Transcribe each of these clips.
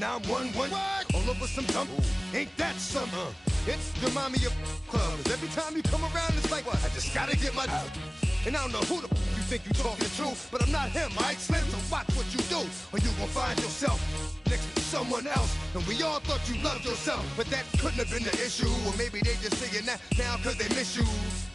Now I'm 1-1 all over some dump. Ain't that something? It's the mommy of clubs. Every time you come around, it's like, I just gotta get my... And I don't know who the you think you talking the truth, but I'm not him, right, Slim? So watch what you do, or you gon' find yourself next to someone else. And we all thought you loved yourself, but that couldn't have been the issue. Or maybe they just saying that now cause they miss you.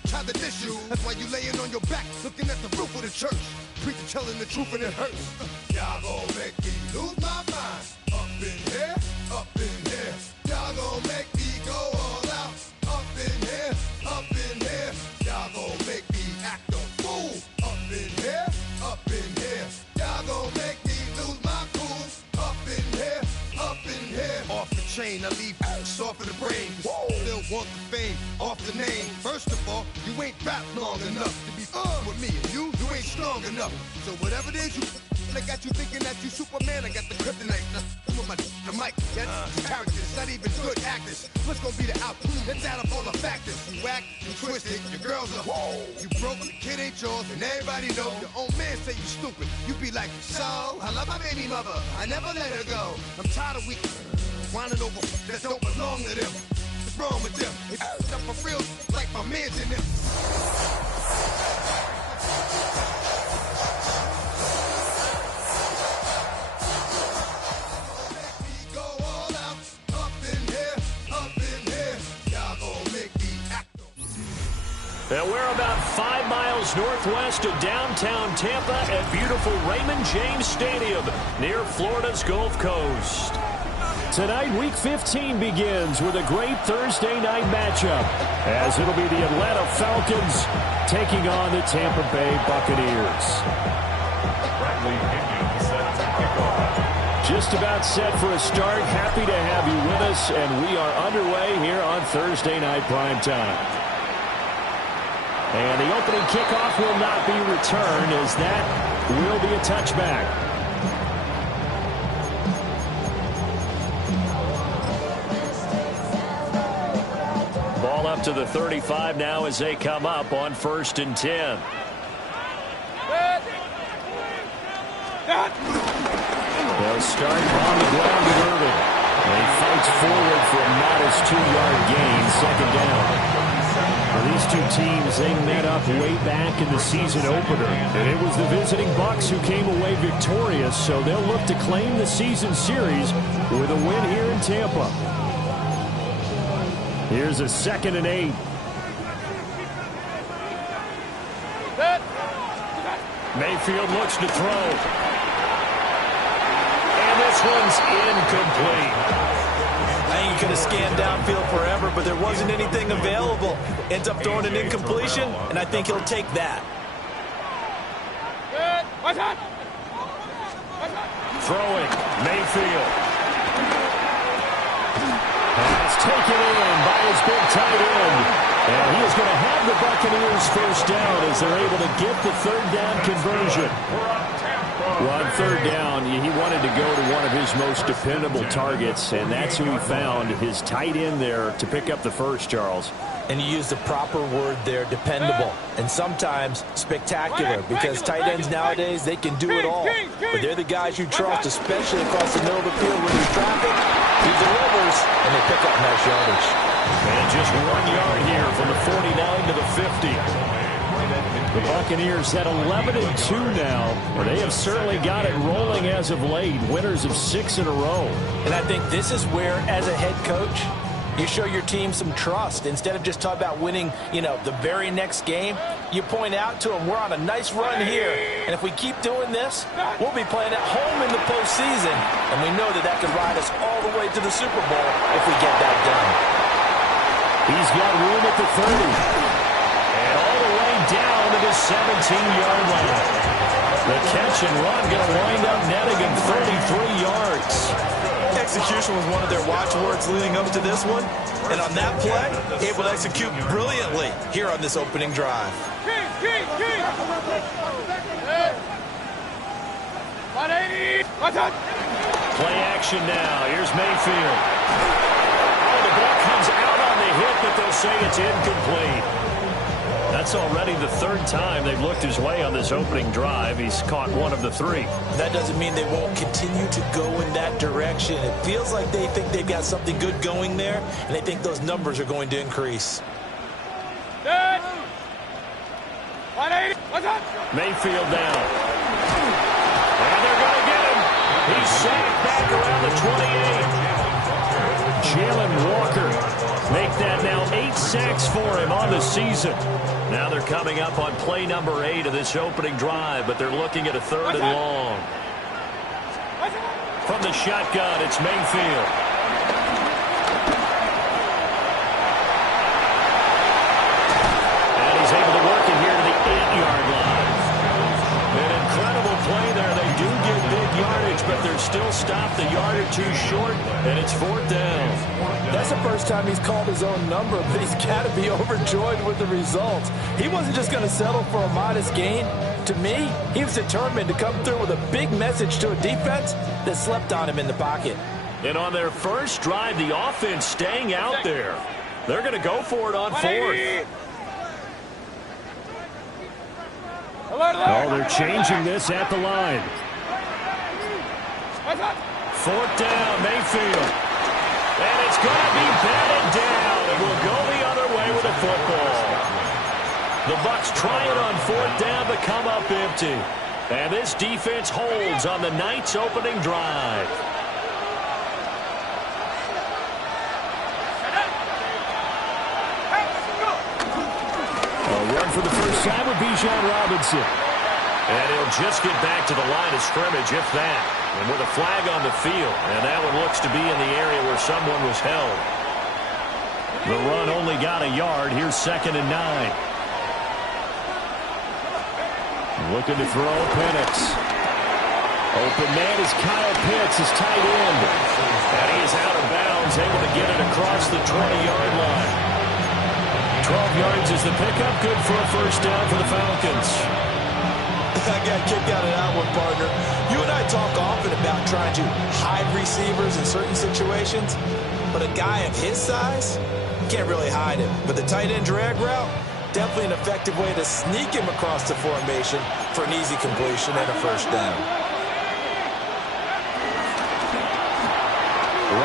Try to diss you, that's why you laying on your back, looking at the roof of the church. Preacher telling the truth and it hurts. Y'all gon' make me lose my mind. Up in here, up in here. Y'all gon' make me go all out. Up in here, up in here. Y'all gon' make me act a fool. Up in here, up in here. Y'all gon' make me lose my cool. Up in here, up in here. Off the chain, I leave soft in the brain. Still want the fame, off the name. First of all, you ain't rap long enough to be with me. And you ain't strong enough. So whatever it is you I got you thinking that you Superman, I got the kryptonite. With my the mic, that's characters, not even good actors. What's gonna be the outcome? Let's add up all the factors. You whack, you twisted, your girls are you broke, the kid ain't yours, and everybody know. Your own man say you stupid. You be like, so, I love my baby mother, I never let her go. I'm tired of weak whining over that don't belong to them. What's wrong with them? They up for real, like my man's in them. And we're about 5 miles northwest of downtown Tampa at beautiful Raymond James Stadium near Florida's Gulf Coast. Tonight, Week 15 begins with a great Thursday night matchup, as it'll be the Atlanta Falcons taking on the Tampa Bay Buccaneers. Just about set for a start. Happy to have you with us, and we are underway here on Thursday Night Primetime. And the opening kickoff will not be returned, as that will be a touchback. Ball up to the 35 now as they come up on 1st and 10. They'll start on the ground with Irvin. And he fights forward for a modest 2-yard gain, second down. Well, these two teams, they met up way back in the season opener. And it was the visiting Bucs who came away victorious, so they'll look to claim the season series with a win here in Tampa. Here's a 2nd and 8. Mayfield looks to throw. And this one's incomplete. I think he could have scanned downfield forever, but there wasn't anything available. Ends up throwing an incompletion, and I think he'll take that. Throwing, Mayfield. Pass taken in by his big tight end. And he is going to have the Buccaneers first down as they're able to get the 3rd down conversion. Well, on 3rd down, he wanted to go to one of his most dependable targets, and that's who he found, his tight end there, to pick up the first, Charles. And you use the proper word there, dependable, and sometimes spectacular, because tight ends nowadays, they can do it all. But they're the guys you trust, especially across the middle of the field when there's traffic. He delivers, and they pick up nice yardage. And just 1 yard here from the 49 to the 50. The Buccaneers at 11-2 now, and they have certainly got it rolling as of late, winners of 6 in a row. And I think this is where, as a head coach, you show your team some trust. Instead of just talking about winning, the very next game, you point out to them, we're on a nice run here, and if we keep doing this, we'll be playing at home in the postseason, and we know that can ride us all the way to the Super Bowl if we get that done. He's got room at the 30. And all the way down to the 17-yard line. The catch and run going to wind up netting him 33 yards. Execution was one of their watchwords leading up to this one. And on that play, able to execute brilliantly here on this opening drive. Play action now. Here's Mayfield. Oh, the ball comes out on the hit, but they'll say it's incomplete. That's already the third time they've looked his way on this opening drive. He's caught one of the three. That doesn't mean they won't continue to go in that direction. It feels like they think they've got something good going there, and they think those numbers are going to increase. Mayfield down. And they're going to get him. He's sacked back around the 28. Jalen Walker make that now 8 sacks for him on the season. Now they're coming up on play number 8 of this opening drive, but they're looking at a 3rd and long. From the shotgun, it's Mayfield. And he's able to work it here to the 8-yard line. An incredible play there. They do get big yardage, but they're still stopped a yard or two short, and it's 4th down. That's the first time he's called his own number, but he's got to be overjoyed with the results. He wasn't just going to settle for a modest gain. To me, he was determined to come through with a big message to a defense that slept on him in the pocket. And on their first drive, the offense staying out there. They're going to go for it on 4th. Oh, they're changing this at the line. 4th down, Mayfield. And it's going to be batted down, and we'll go the other way with a football. The Bucs try it on 4th down, but come up empty. And this defense holds on the Knights' opening drive. A run for the first time with Bijan Robinson. And he'll just get back to the line of scrimmage, if that. And with a flag on the field. And that one looks to be in the area where someone was held. The run only got a yard. Here's 2nd and 9. Looking to throw, Penix. Open man is Kyle Pitts, his tight end. And he is out of bounds, able to get it across the 20-yard line. 12 yards is the pickup, good for a first down for the Falcons. I got a kick out of that one, partner. You and I talk often about trying to hide receivers in certain situations, but a guy of his size can't really hide him. But the tight end drag route, definitely an effective way to sneak him across the formation for an easy completion and a first down.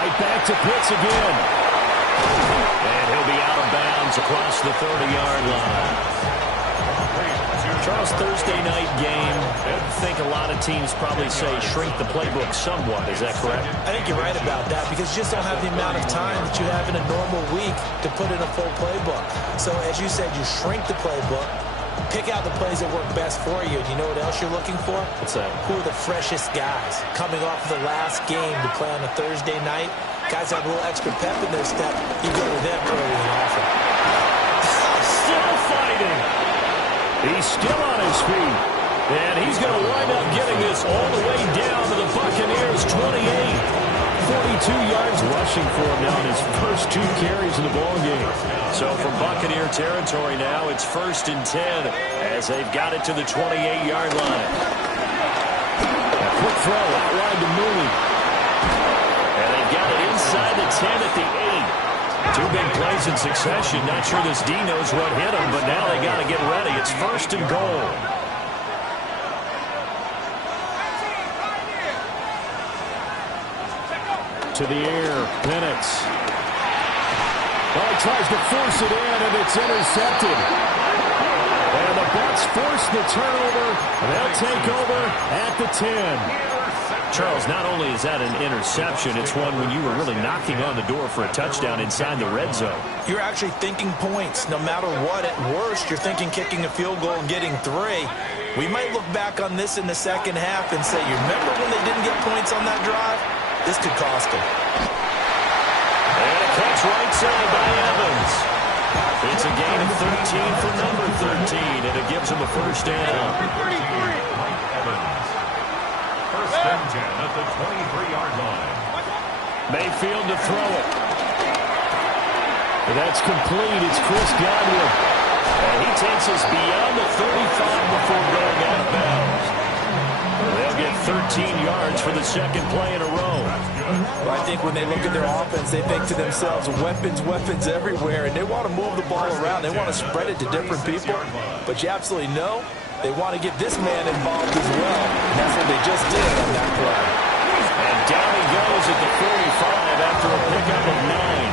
Right back to Pitts again. And he'll be out of bounds across the 30-yard line. Charles, Thursday night game. I think a lot of teams probably say shrink the playbook somewhat. Is that correct? I think you're right about that because you just don't have the amount of time that you have in a normal week to put in a full playbook. So as you said, you shrink the playbook, pick out the plays that work best for you. Do you know what else you're looking for? What's that? Who are the freshest guys coming off the last game to play on a Thursday night? Guys have a little extra pep in their step. You go to them early and often. Still fighting. He's still on his feet. And he's going to wind up getting this all the way down to the Buccaneers' 28. 42 yards rushing for him now in his first 2 carries in the ballgame. So from Buccaneer territory now, it's 1st and 10 as they've got it to the 28-yard line. A quick throw out wide to Mooney. And they've got it inside the 10 at the 8. 2 big plays in succession. Not sure this D knows what hit him, but now they got to get ready. It's 1st and goal. To the air, Penix. Well, he tries to force it in, and it's intercepted. And the Bucs force the turnover. They'll take over at the 10. Charles, not only is that an interception, it's one when you were really knocking on the door for a touchdown inside the red zone. You're actually thinking points. No matter what, at worst, you're thinking kicking a field goal and getting 3. We might look back on this in the second half and say, you remember when they didn't get points on that drive? This could cost them. And a catch right side by Evans. It's a gain of 13 for number 13, and it gives him a first down. First and 10 at the 23-yard line. Mayfield to throw it. And that's complete. It's Chris Godwin. And he takes us beyond the 35 before going out of bounds. They'll get 13 yards for the second play in a row. Well, I think when they look at their offense, they think to themselves, weapons, weapons everywhere, and they want to move the ball around. They want to spread it to different people. But you absolutely know they want to get this man involved as well, and that's what they just did on that play. And down he goes at the 45 after a pickup of 9.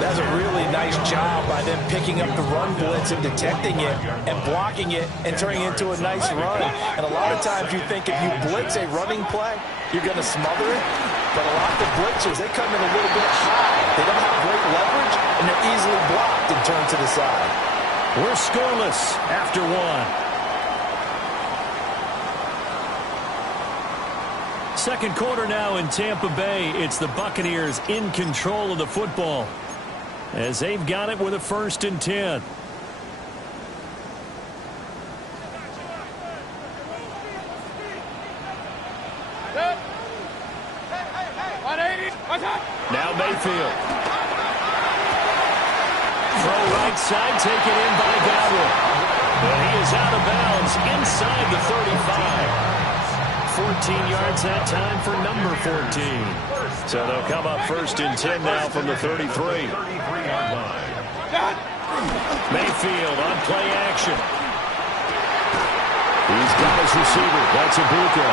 That's a really nice job by them picking up the run blitz and detecting it and blocking it and turning it into a nice run. And a lot of times you think if you blitz a running play, you're going to smother it. But a lot of the blitzers, they come in a little bit high. They don't have great leverage, and they're easily blocked and turned to the side. We're scoreless after 1. Second quarter now in Tampa Bay. It's the Buccaneers in control of the football, as they've got it with a 1st and 10. Now Mayfield. Throw right side, taken in by Godwin. And he is out of bounds inside the 35. 14 yards that time for number 14. So they'll come up 1st and 10 now from the 33. Mayfield on play action. He's got his receiver. That's Ibuka.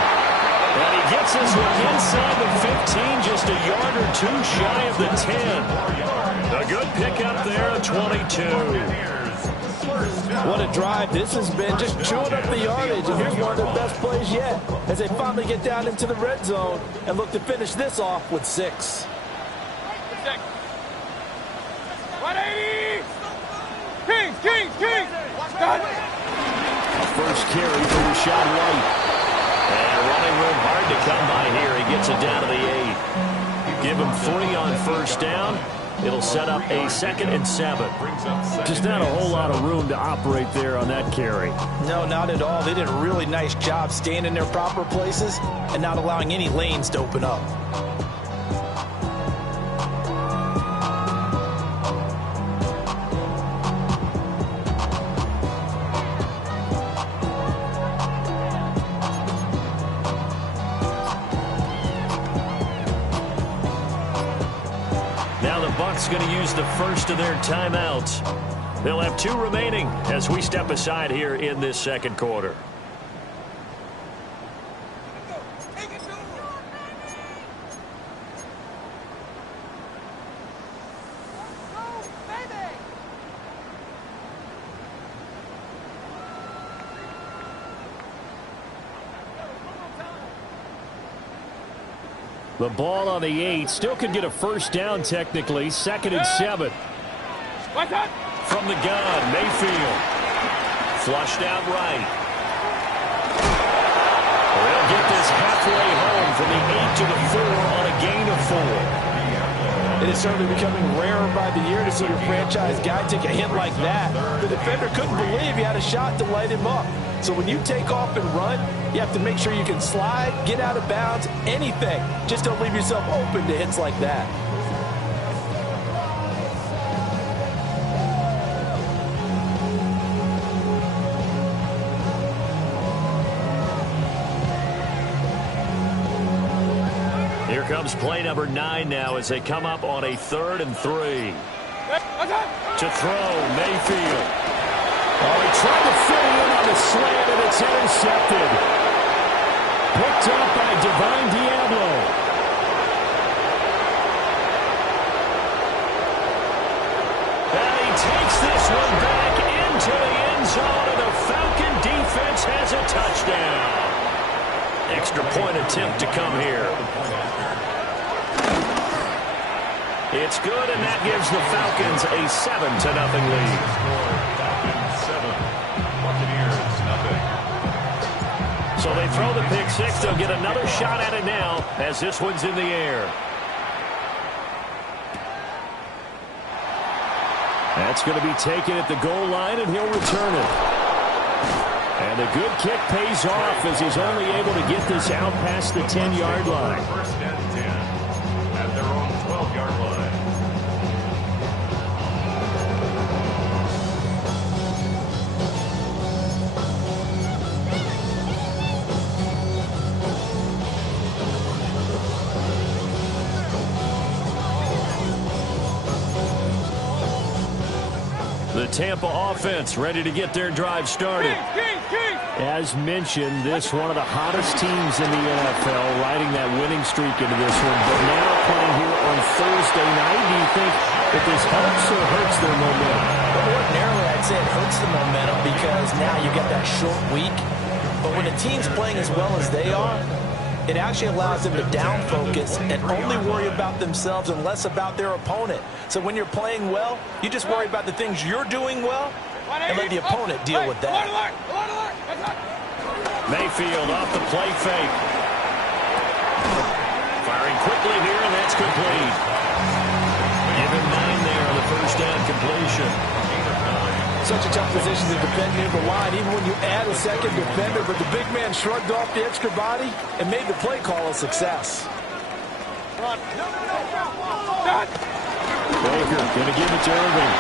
And he gets this one inside the 15, just a yard or 2 shy of the 10. A good pickup there, a 22. What a drive this has been, just chewing up the yardage. And here's one of their best plays yet, as they finally get down into the red zone and look to finish this off with 6. 180! Kings! First carry for Rachaad White. And running room hard to come by here. He gets it down to the 8. Give him 3 on 1st down. It'll set up a 2nd and 7. Just not a whole lot of room to operate there on that carry. No, not at all. They did a really nice job staying in their proper places and not allowing any lanes to open up. Going to use the first of their timeouts. They'll have 2 remaining as we step aside here in this second quarter. The ball on the 8. Still could get a 1st down technically. 2nd and 7. From the gun, Mayfield. Flushed out right. They'll get this halfway home from the 8 to the 4 on a gain of 4. It is certainly becoming rarer by the year to see your franchise guy take a hit like that. The defender couldn't believe he had a shot to light him up. So when you take off and run, you have to make sure you can slide, get out of bounds, anything. Just don't leave yourself open to hits like that. Here comes play number 9 now as they come up on a 3rd and 3. To throw, Mayfield. Oh, he tried to fit it in on the slant, and it's intercepted. Picked up by Divine Diablo. And he takes this one back into the end zone, and the Falcon defense has a touchdown. Extra point attempt to come here. It's good, and that gives the Falcons a 7-0 lead. So they throw the pick 6. They'll get another shot at it now as this one's in the air. That's going to be taken at the goal line, and he'll return it. And the good kick pays off as he's only able to get this out past the 10-yard line. First and 10 at their own 12-yard line. Tampa offense ready to get their drive started. As mentioned, this one of the hottest teams in the NFL, riding that winning streak into this one. But now playing here on Thursday night, do you think that this helps or hurts their momentum? Well, ordinarily, I'd say it hurts the momentum because now you get that short week. But when a team's playing as well as they are, it actually allows them to down focus and only worry about themselves and less about their opponent. So when you're playing well, you just worry about the things you're doing well and let the opponent deal with that. Mayfield off the play fake. Firing quickly here, and that's complete. Give him 9 there on the first down completion. Such a tough position to defend near the line, even when you add a second defender, but the big man shrugged off the extra body and made the play call a success. Baker going to give it to Irving.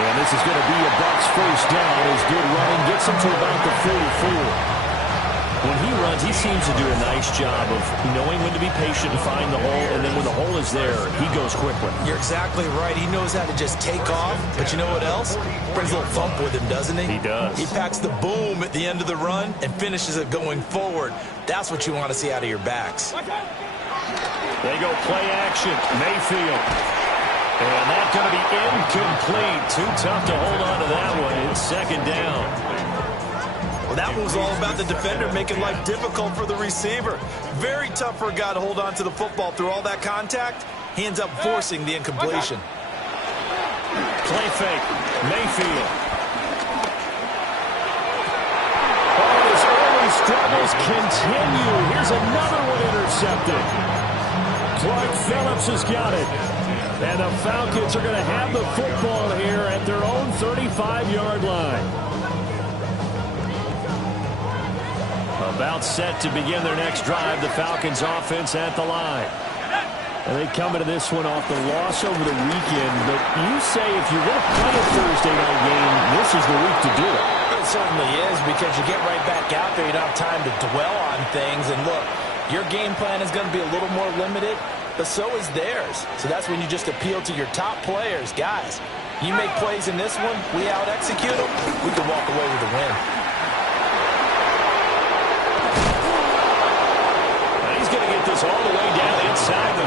And this is going to be a Bucs first down. His good running gets him to about the 44. When he runs, he seems to do a nice job of knowing when to be patient and find the hole, and then when the hole is there, he goes quickly. You're exactly right. He knows how to just take off, but you know what else? Brings a little thump with him, doesn't he? He does. He packs the boom at the end of the run and finishes it going forward. That's what you want to see out of your backs. They go play action. Mayfield. And that's going to be incomplete. Too tough to hold on to that one. It's second down. Well, that was all about the defender making life difficult for the receiver. Very tough for a guy to hold on to the football through all that contact. He ends up forcing the incompletion. Play fake. Mayfield. His early struggles continue. Here's another one intercepted. Clark Phillips has got it. And the Falcons are going to have the football here at their own 35-yard line. About set to begin their next drive, the Falcons offense at the line. And they come into this one off the loss over the weekend. But you say if you're going to play a Thursday night game, this is the week to do it. It certainly is, because you get right back out there. You don't have time to dwell on things. And look, your game plan is going to be a little more limited, but so is theirs. So that's when you just appeal to your top players. Guys, you make plays in this one, we out-execute them, we can walk away with a win. He's going to get this all the way down inside the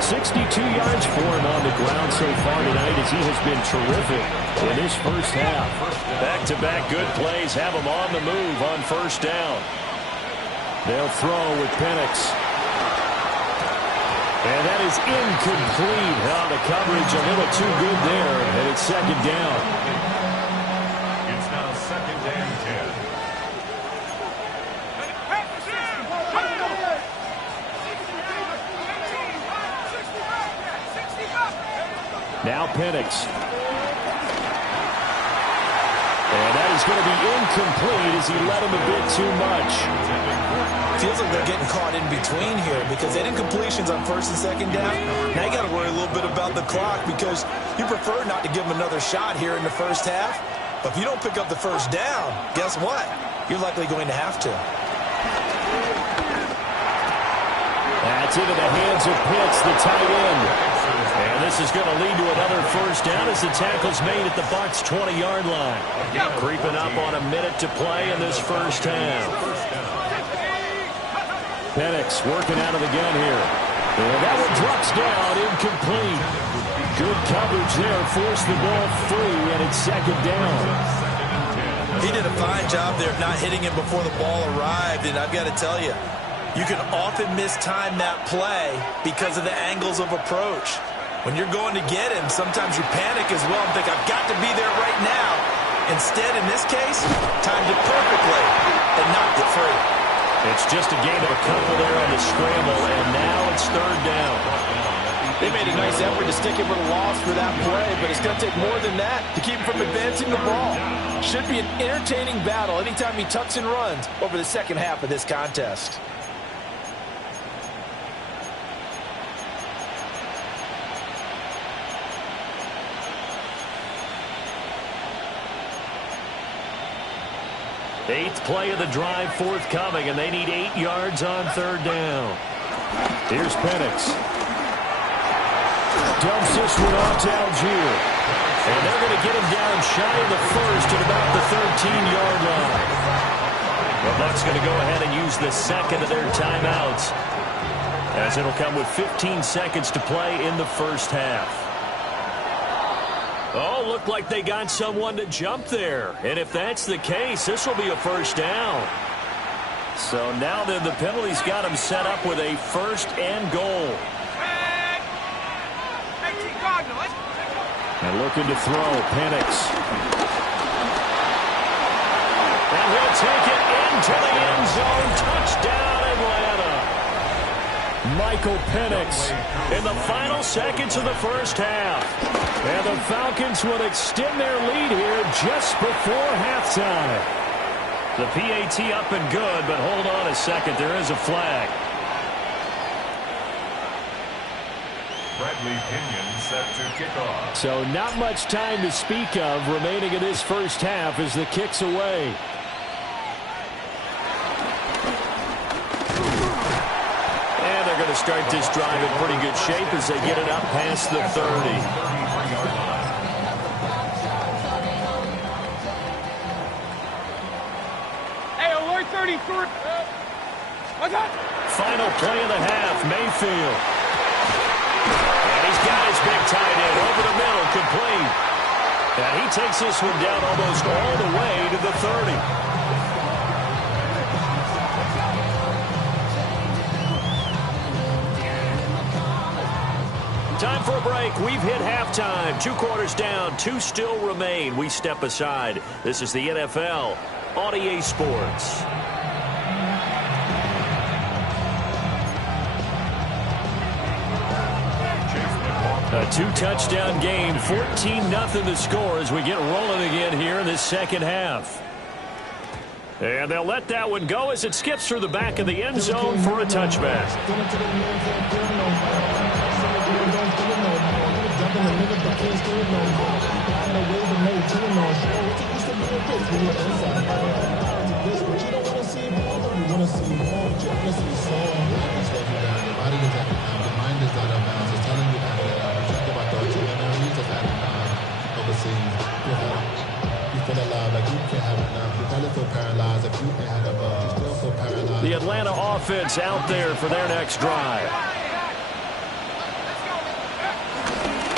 35. 62 yards for him on the ground so far tonight, as he has been terrific in this first half. Back-to-back good plays have him on the move on first down. They'll throw with Penix. And that is incomplete. The coverage a little too good there, and it's second down. It's now second and 10. Now Penix. And that is going to be incomplete as he led him a bit too much. Feels like they're getting caught in between here, because that incompletion's on first and second down. Now you got to worry a little bit about the clock, because you prefer not to give them another shot here in the first half. But if you don't pick up the first down, guess what? You're likely going to have to. That's into the hands of Pitts, the tight end. And this is going to lead to another first down as the tackle's made at the Bucs 20-yard line. Creeping up on a minute to play in this first half. Penix working out of the gun here. And that one drops down, incomplete. Good coverage there, forced the ball free, and it's second down. He did a fine job there of not hitting him before the ball arrived, and I've got to tell you, you can often mistime that play because of the angles of approach. When you're going to get him, sometimes you panic as well and think, I've got to be there right now. Instead, in this case, timed it perfectly and knocked it free. It's just a gain of a couple there on the scramble, and now it's third down. They made a nice effort to stick him with a loss for that play, but it's going to take more than that to keep him from advancing the ball. Should be an entertaining battle anytime he tucks and runs over the second half of this contest. Eighth play of the drive forthcoming, and they need 8 yards on third down. Here's Penix. dumps this one off to Algier. And they're going to get him down shy of the first at about the 13-yard line. The Bucs going to go ahead and use the second of their timeouts, as it'll come with 15 seconds to play in the first half. Oh, looked like they got someone to jump there. And if that's the case, this will be a first down. So now then the penalty's got him set up with a first and goal. And looking to throw, Penix. And he'll take it into the end zone. Touchdown, Atlanta. Michael Penix in the final seconds of the first half. And the Falcons will extend their lead here just before halftime. The PAT up and good, but hold on a second. There is a flag. Bradley Pinion set to kick off. So not much time to speak of remaining in this first half as the kick's away. And they're going to start this drive in pretty good shape as they get it up past the 30. Hey, alert 33. What's up? Final play of the half, Mayfield. And he's got his big tight end over the middle, complete. And he takes this one down almost all the way to the 30. Time for a break. We've hit halftime. 2 quarters down, 2 still remain. We step aside. This is the NFL on EA Sports. A 2-touchdown game, 14-0 the score as we get rolling again here in this second half. And they'll let that one go as it skips through the back of the end zone for a touchback. The Atlanta offense out there for their next drive.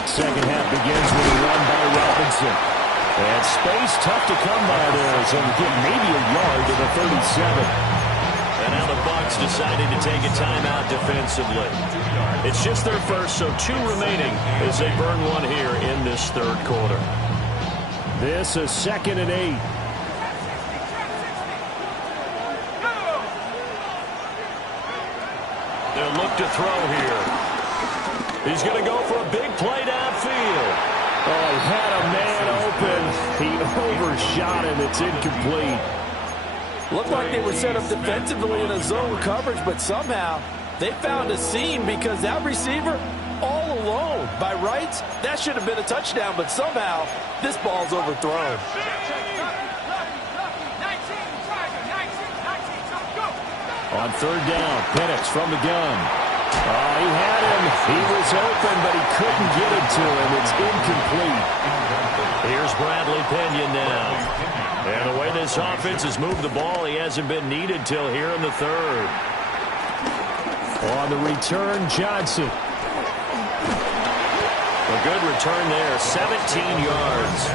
Second half begins with a run by Robinson. And space tough to come by there as they'll get maybe a yard to the 37. And now the Bucs deciding to take a timeout defensively. It's just their first, so 2 remaining as they burn one here in this third quarter. This is 2nd and 8. They'll look to throw here. He's going to go for a big play downfield. Oh, he had a man open. He overshot him. It's incomplete. Looked like they were set up defensively in a zone coverage, but somehow they found a seam because that receiver all alone. By rights, that should have been a touchdown, but somehow this ball's overthrown. On third down, Penix from the gun. Oh, he had him. He was open, but he couldn't get it to him. It's incomplete. Here's Bradley Pinion now. And the way this offense has moved the ball, he hasn't been needed till here in the third. On the return, Johnson. A good return there, 17 yards.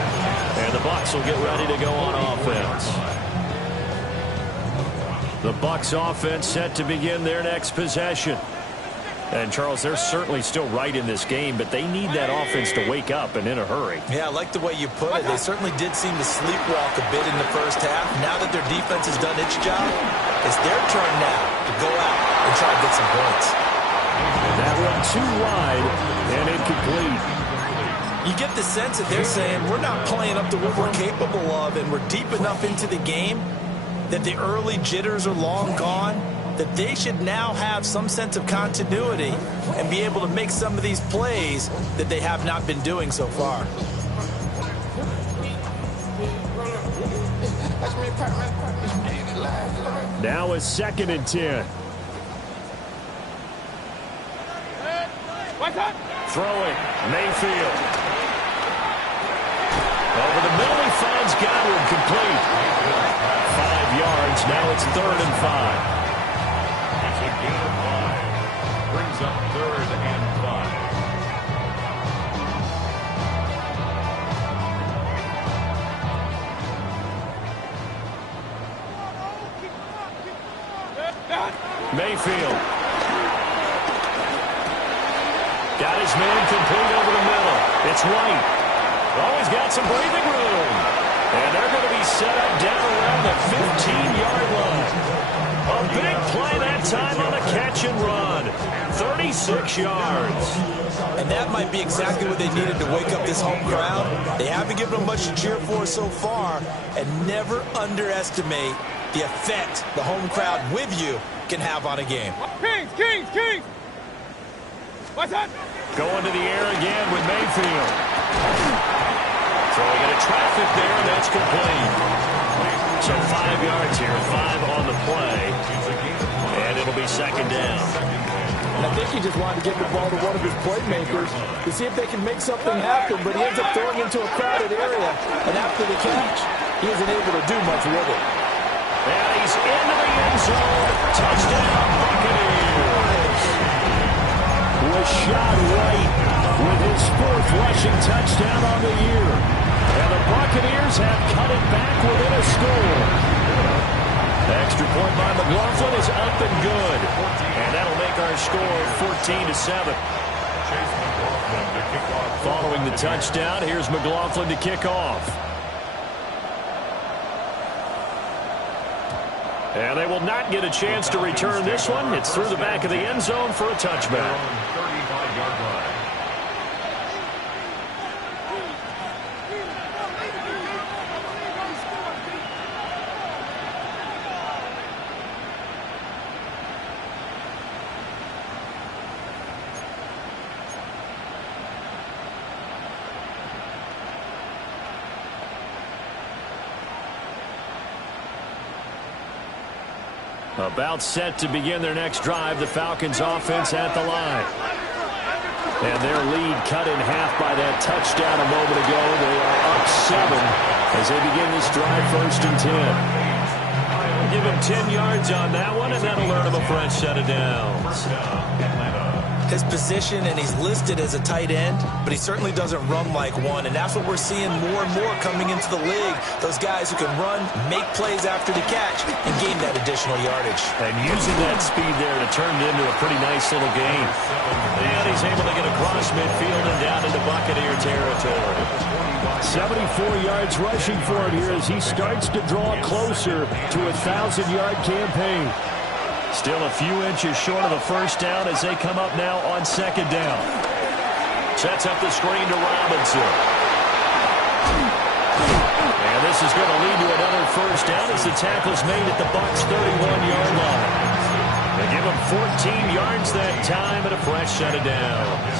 And the Bucs will get ready to go on offense. The Bucs offense set to begin their next possession. And, Charles, they're certainly still right in this game, but they need that offense to wake up and in a hurry. Yeah, I like the way you put it. They certainly did seem to sleepwalk a bit in the first half. Now that their defense has done its job, it's their turn now to go out and try to get some points. That one too wide and incomplete. You get the sense that they're saying we're not playing up to what we're capable of, and we're deep enough into the game that the early jitters are long gone, that they should now have some sense of continuity and be able to make some of these plays that they have not been doing so far. Now it's 2nd and 10. Throwing, Mayfield. Over the middle, he finds Godwin, complete. 5 yards, now it's 3rd and 5. It's a gain of 5. Brings up 3rd and 5. Mayfield. Got his man complete over the middle. It's White. Oh, he's got some breathing room. And they're going to be set up down around the 15-yard line. A big play that time on a catch and run. 36 yards. And that might be exactly what they needed to wake up this home crowd. They haven't given them much to cheer for so far. And never underestimate the effect the home crowd with you can have on a game. Kings, Kings, Kings! What's that? Going to the air again with Mayfield. Throwing into traffic there, and that's complete. So 5 yards here, 5 on the play. And it'll be 2nd down. And I think he just wanted to get the ball to one of his playmakers to see if they can make something happen, but he ends up throwing into a crowded area. And after the catch, he isn't able to do much with it. And he's into the end zone. Touchdown, Buccaneers. Rashad White with his 4th rushing touchdown on the year. And the Buccaneers have cut it back within a score. The extra point by McLaughlin is up and good. And that'll make our score 14-7. Following the touchdown, here's McLaughlin to kick off. And they will not get a chance to return this one. It's through the back of the end zone for a touchback. 35-yard line. About set to begin their next drive, the Falcons offense at the line. And their lead cut in half by that touchdown a moment ago. They are up 7 as they begin this drive, 1st and 10. Give him 10 yards on that one, and that'll earn him a fresh set of downs. His position, and he's listed as a tight end, but he certainly doesn't run like one, and that's what we're seeing more and more coming into the league. Those guys who can run, make plays after the catch, and gain that additional yardage. And using that speed there to turn it into a pretty nice little gain. And he's able to get across midfield and down into Buccaneer territory. 74 yards rushing for him here as he starts to draw closer to a 1,000-yard campaign. Still a few inches short of the first down as they come up now on 2nd down. Sets up the screen to Robinson. And this is going to lead to another first down as the tackle's made at the Bucs' 31-yard line. They give him 14 yards that time and a fresh set of downs.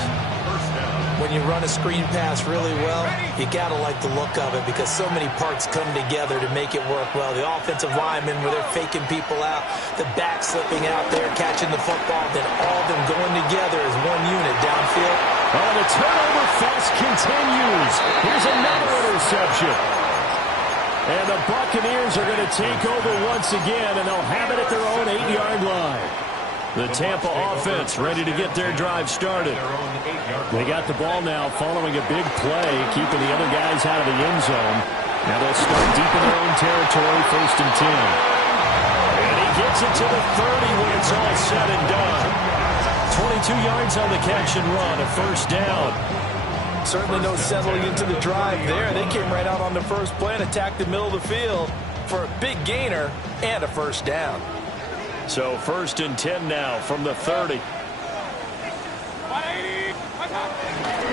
When you run a screen pass really well, you got to like the look of it because so many parts come together to make it work well. The offensive linemen where they're faking people out, the back slipping out there, catching the football, then all of them going together as one unit downfield. Oh, the turnover fest continues. Here's another interception. And the Buccaneers are going to take over once again, and they'll have it at their own 8-yard line. The Tampa offense ready to get their drive started. They got the ball now following a big play, keeping the other guys out of the end zone. Now they'll start deep in their own territory, 1st and 10. And he gets it to the 30 when it's all said and done. 22 yards on the catch and run, a first down. Certainly no settling into the drive there. They came right out on the first play and attacked the middle of the field for a big gainer and a first down. So 1st and 10 now from the 30.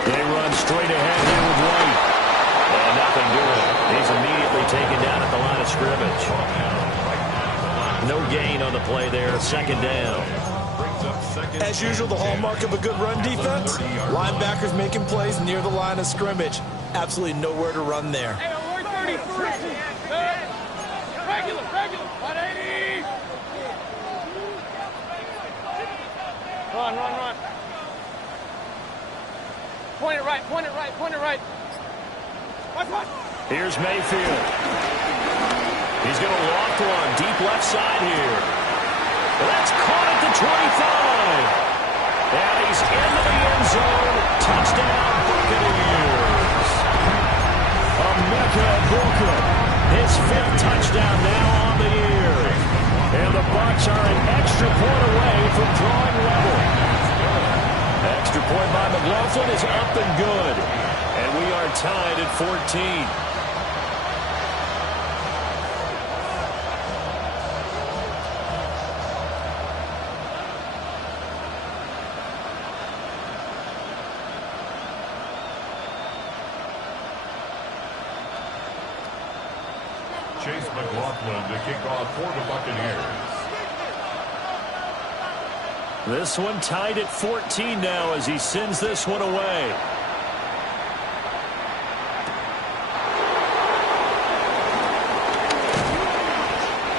They run straight ahead here with White. And nothing doing. He's immediately taken down at the line of scrimmage. No gain on the play there. 2nd down. As usual, the hallmark of a good run defense, linebackers making plays near the line of scrimmage. Absolutely nowhere to run there. Hey, alert 33. Regular, 180. Run. Point it right, point it right, point it right. Watch. Here's Mayfield. He's going to loft one deep left side here. That's caught at the 25. And he's into the end zone. Touchdown, Buccaneers. Emeka Egbuka, his 5th touchdown now on the year. And the Bucs are an extra point away from drawing level. Extra point by McLaughlin is up and good. And we are tied at 14. Chase McLaughlin to kick off for the Buccaneers. This one tied at 14 now as he sends this one away.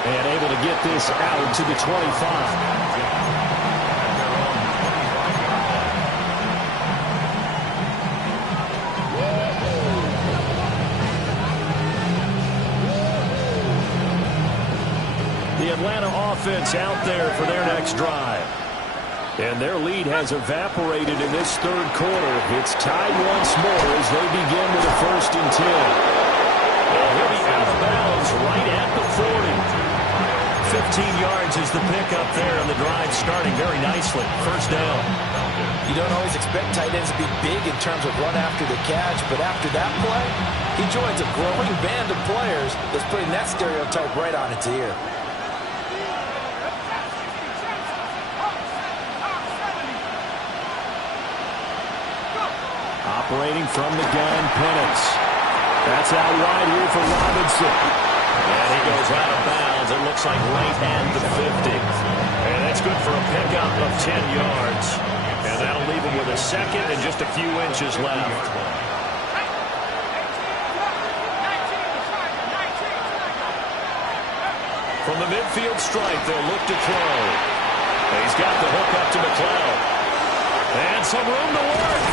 And able to get this out to the 25. The Atlanta offense out there for their next drive. And their lead has evaporated in this third quarter. It's tied once more as they begin with a 1st and 10. And he'll be out of bounds right at the 40. 15 yards is the pickup there, and the drive starting very nicely. 1st down. You don't always expect tight ends to be big in terms of run after the catch, but after that play, he joins a growing band of players that's putting that stereotype right on its ear. Operating from the gun, Penix. That's out wide here for Robinson. And he goes out of bounds. It looks like right at the 50. And that's good for a pickup of 10 yards. And that'll leave him with a 2nd and just a few inches left. From the midfield stripe, they'll look to throw. He's got the hook up to McLeod. And some room to work.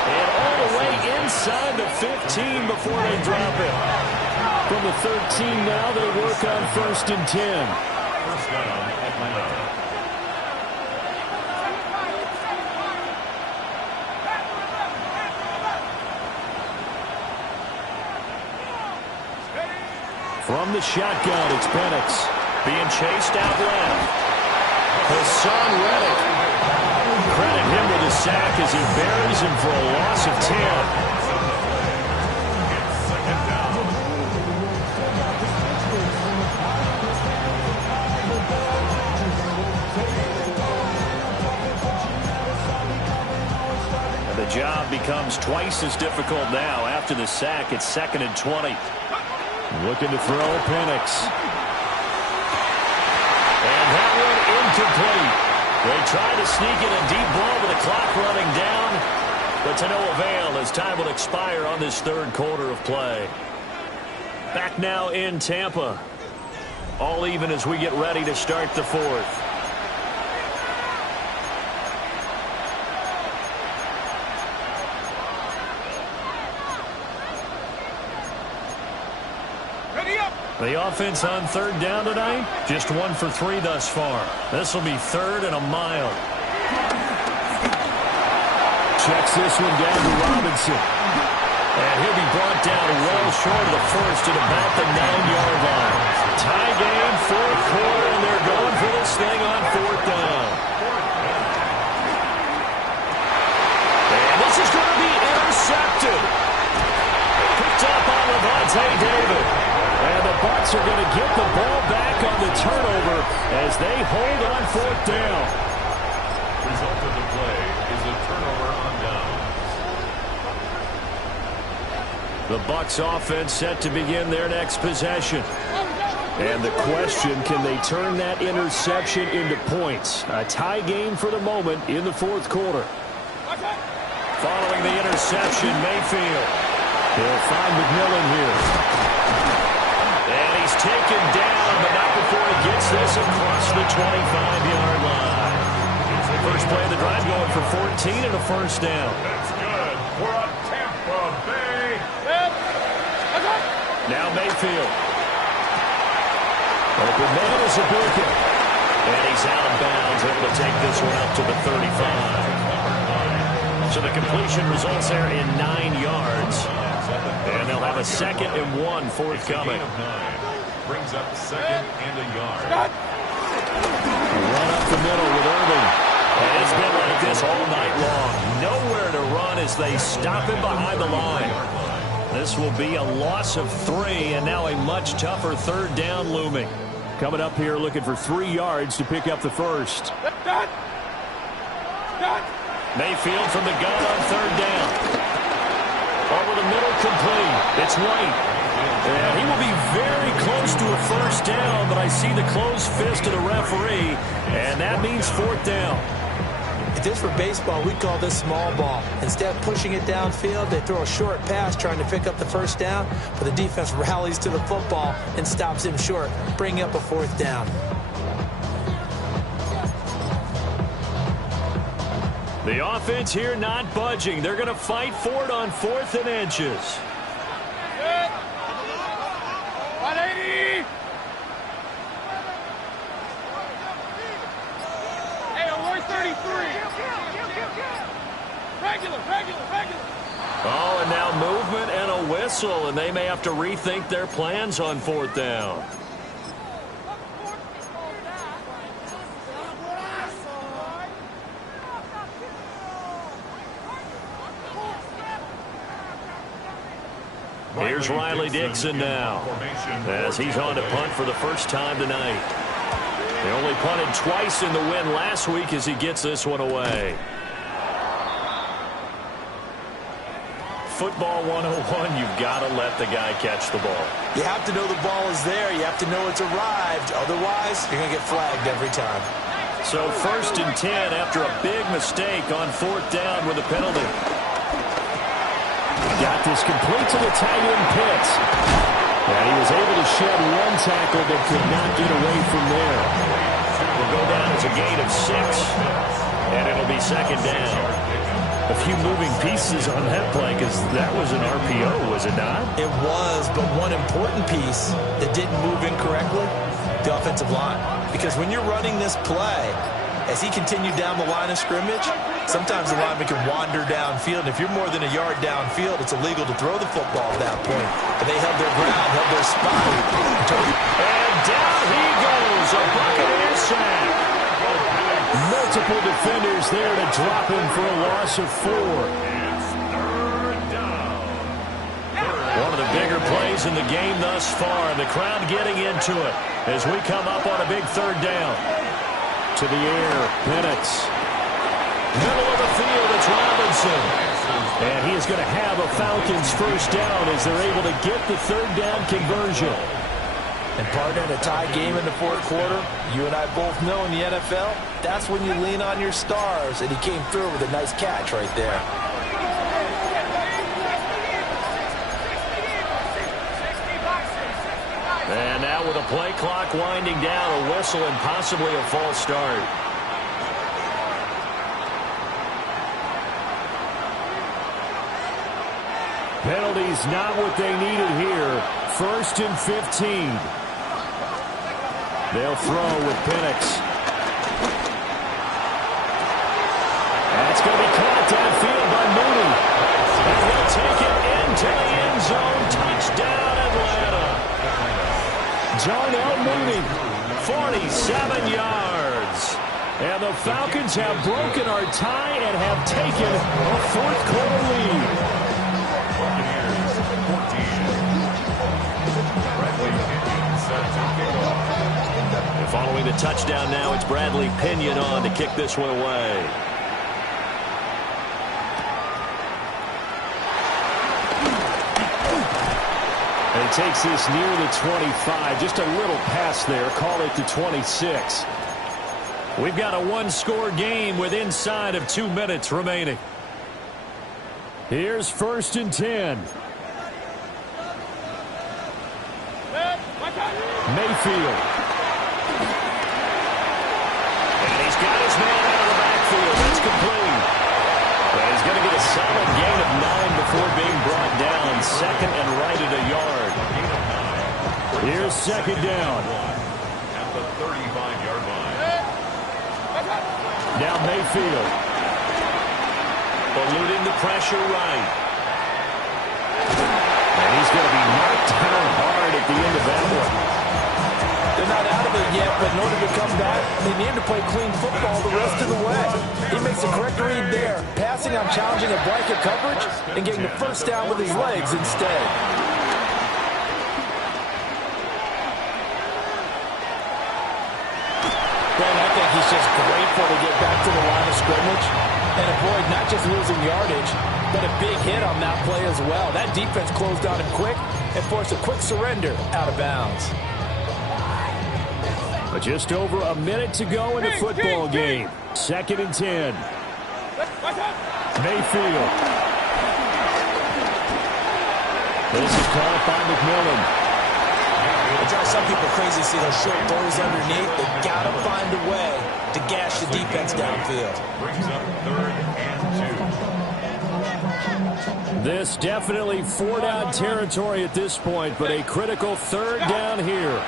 And all the way inside the 15 before they drop it. From the 13 now, they work on 1st and 10. 1st down, Atlanta. From the shotgun, it's Penix. Being chased out left. Hassan Reddick. Credit him with a sack as he buries him for a loss of 10. And the job becomes twice as difficult now. After the sack, it's 2nd and 20. Looking to throw, Penix. And that one incomplete. They try to sneak in a deep ball with the clock running down, but to no avail as time will expire on this 3rd quarter of play. Back now in Tampa. All even as we get ready to start the 4th. The offense on 3rd down tonight, just 1 for 3 thus far. This will be 3rd and a mile. Checks this one down to Robinson. And he'll be brought down well short of the 1st at about the 9-yard line. Tie game, 4th quarter, and they're going for this thing on 4th down. And this is going to be intercepted. Picked up on Levante David. And the Bucs are going to get the ball back on the turnover as they hold on 4th down. Result of the play is a turnover on downs. The Bucs offense set to begin their next possession. And the question, can they turn that interception into points? A tie game for the moment in the 4th quarter. Following the interception, Mayfield. He'll find McMillan here. And he's taken down, but not before he gets this across the 25-yard line. First play of the drive going for 14 and a 1st down. That's good. for a Tampa Bay. Now Mayfield. Open man is Ibuka. And he's out of bounds, able to take this one up to the 35. So the completion results there in 9 yards. And they'll have a 2nd and 1 forthcoming. Brings up 2nd and a yard. Run up the middle with Irving. And it's been like this all night long. Nowhere to run as they stop him behind the line. This will be a loss of 3, and now a much tougher 3rd down looming. Coming up here looking for 3 yards to pick up the first. Mayfield from the gun on 3rd down. Over the middle, complete. It's White. And he will be very close to a first down, but I see the closed fist of the referee, and that means 4th down. If this were baseball, we'd call this small ball. Instead of pushing it downfield, they throw a short pass trying to pick up the first down, but the defense rallies to the football and stops him short, bringing up a 4th down. The offense here not budging. They're going to fight for it on 4th and inches. 180. Hey, we're 33. Regular. Oh, and now movement and a whistle, and they may have to rethink their plans on 4th down. Here's Riley Dixon now, as he's on to punt for the first time tonight. They only punted twice in the win last week as he gets this one away. Football 101, you've got to let the guy catch the ball. You have to know the ball is there. You have to know it's arrived. Otherwise, you're going to get flagged every time. So 1st and 10 after a big mistake on 4th down with a penalty. Got this complete to the tight end Pitts. And he was able to shed 1 tackle but could not get away from there. Will go down as a gain of 6. And it'll be 2nd down. A few moving pieces on that play because that was an RPO, was it not? It was, but one important piece that didn't move incorrectly, the offensive line. Because when you're running this play, as he continued down the line of scrimmage, sometimes the lineman can wander downfield. And if you're more than a yard downfield, it's illegal to throw the football at that point. But they held their ground, held their spot. And down he goes, a Buccaneer sack. Multiple defenders there to drop him for a loss of 4. One of the bigger plays in the game thus far. The crowd getting into it as we come up on a big 3rd down. To the air, Penix. Middle of the field, it's Robinson. And he is going to have a Falcons first down as they're able to get the 3rd down conversion. And partner, in a tie game in the 4th quarter, you and I both know in the NFL, that's when you lean on your stars. And he came through with a nice catch right there. And now with a play clock winding down, a whistle and possibly a false start. Penalties not what they needed here. 1st and 15. They'll throw with Penix. That's going to be caught downfield by Mooney. And he'll take it into the end zone. Touchdown, Atlanta. Darnell Mooney, 47 yards. And the Falcons have broken our tie and have taken a 4th quarter lead. And following the touchdown now, it's Bradley Pinion on to kick this one away. And he takes this near the 25. Just a little pass there. Call it the 26. We've got a 1-score game with inside of 2 minutes remaining. Here's 1st and 10. Mayfield. And he's got his man out of the backfield. That's complete. And he's going to get a solid gain of second and right at a yard. Here's second down. At the 35-yard line. Now Mayfield. Eluding the pressure right. And he's going to be knocked down hard at the end of that one. They're not out of it yet, but in order to come back, they need to play clean football the rest of the way. He makes a correct read there, passing on challenging a blanket coverage and getting the first down with his legs instead. Ben, I think he's just grateful to get back to the line of scrimmage and avoid not just losing yardage, but a big hit on that play as well. That defense closed on him quick and forced a quick surrender out of bounds. But just over a minute to go in the football game. Second and 10. Mayfield. This is caught by McMillan. It drives some people crazy to see those short throws underneath. They've got to find a way to gash the defense downfield. Brings up 3rd and 2. This definitely 4-down territory at this point, but a critical 3rd down here.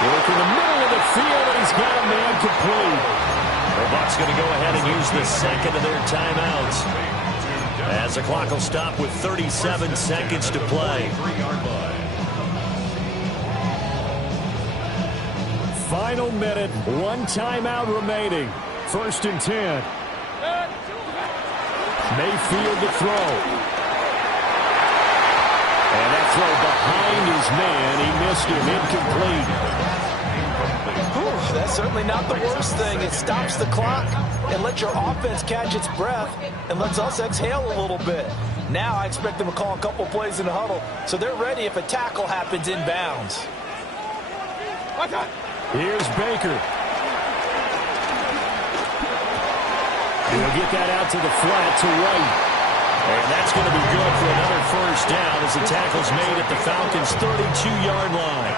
Work in the middle of the field, and he's got a man complete. The Bucs going to go ahead and use the second of their timeouts, as the clock will stop with 37 seconds to play. Final minute, 1 timeout remaining. 1st and 10. Mayfield to throw. And that throw behind his man. He missed him, incomplete. That's certainly not the worst thing. It stops the clock and lets your offense catch its breath and lets us exhale a little bit. Now I expect them to call a couple plays in the huddle so they're ready if a tackle happens inbounds. Here's Baker. He'll get that out to the flat to White. And that's going to be good for another first down as the tackle's made at the Falcons' 32-yard line.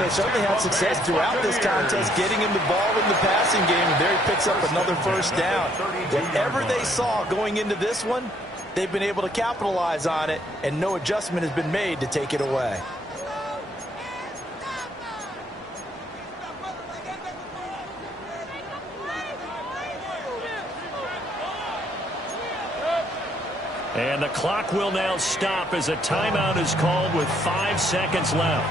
They certainly had success throughout this contest getting him the ball in the passing game, and there he picks up another first down. Whatever they saw going into this one, they've been able to capitalize on it, and no adjustment has been made to take it away. And the clock will now stop as a timeout is called with 5 seconds left.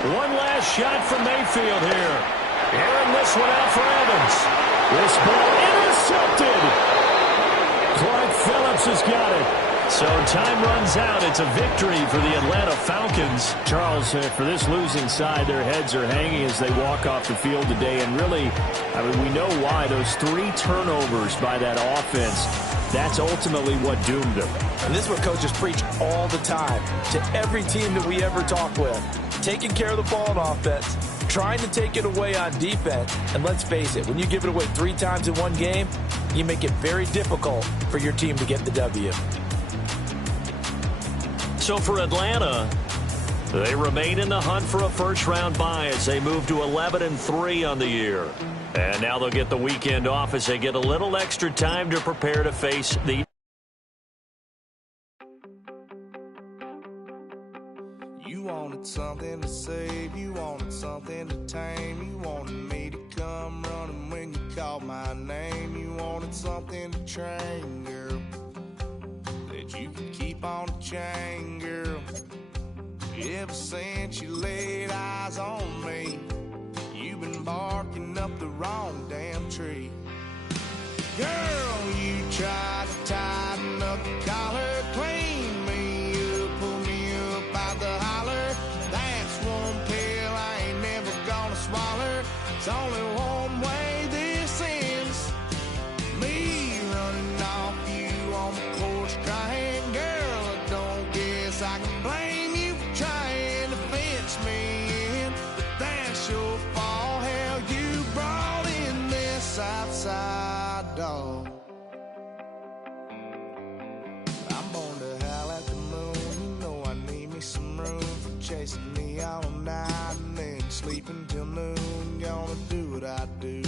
One last shot from Mayfield here. Airing this one out for Evans. This ball intercepted. Clark Phillips has got it. So time runs out. It's a victory for the Atlanta Falcons. Charles, for this losing side, their heads are hanging as they walk off the field today. And really, I mean, we know why. Those 3 turnovers by that offense, that's ultimately what doomed them. And this is what coaches preach all the time to every team that we ever talk with. Taking care of the ball on offense, trying to take it away on defense. And let's face it, when you give it away 3 times in one game, you make it very difficult for your team to get the W. So for Atlanta, they remain in the hunt for a first-round bye as they move to 11-3 on the year. And now they'll get the weekend off as they get a little extra time to prepare to face the... You wanted something to save, you wanted something to tame, you wanted me to come running when you called my name, you wanted something to train, girl, that you could keep on the chain, girl. Ever since you laid eyes on me, you've been barking up the wrong damn tree. Girl, you tried to tighten up the collar, clean me up, pull me up out the holler. That's one pill I ain't never gonna swallow. It's only one way this ends. Me running off you on the porch crying. Girl, I don't guess I can blame you for trying to fence me in. But that's your fault, hell, you brought in this outside dog. do.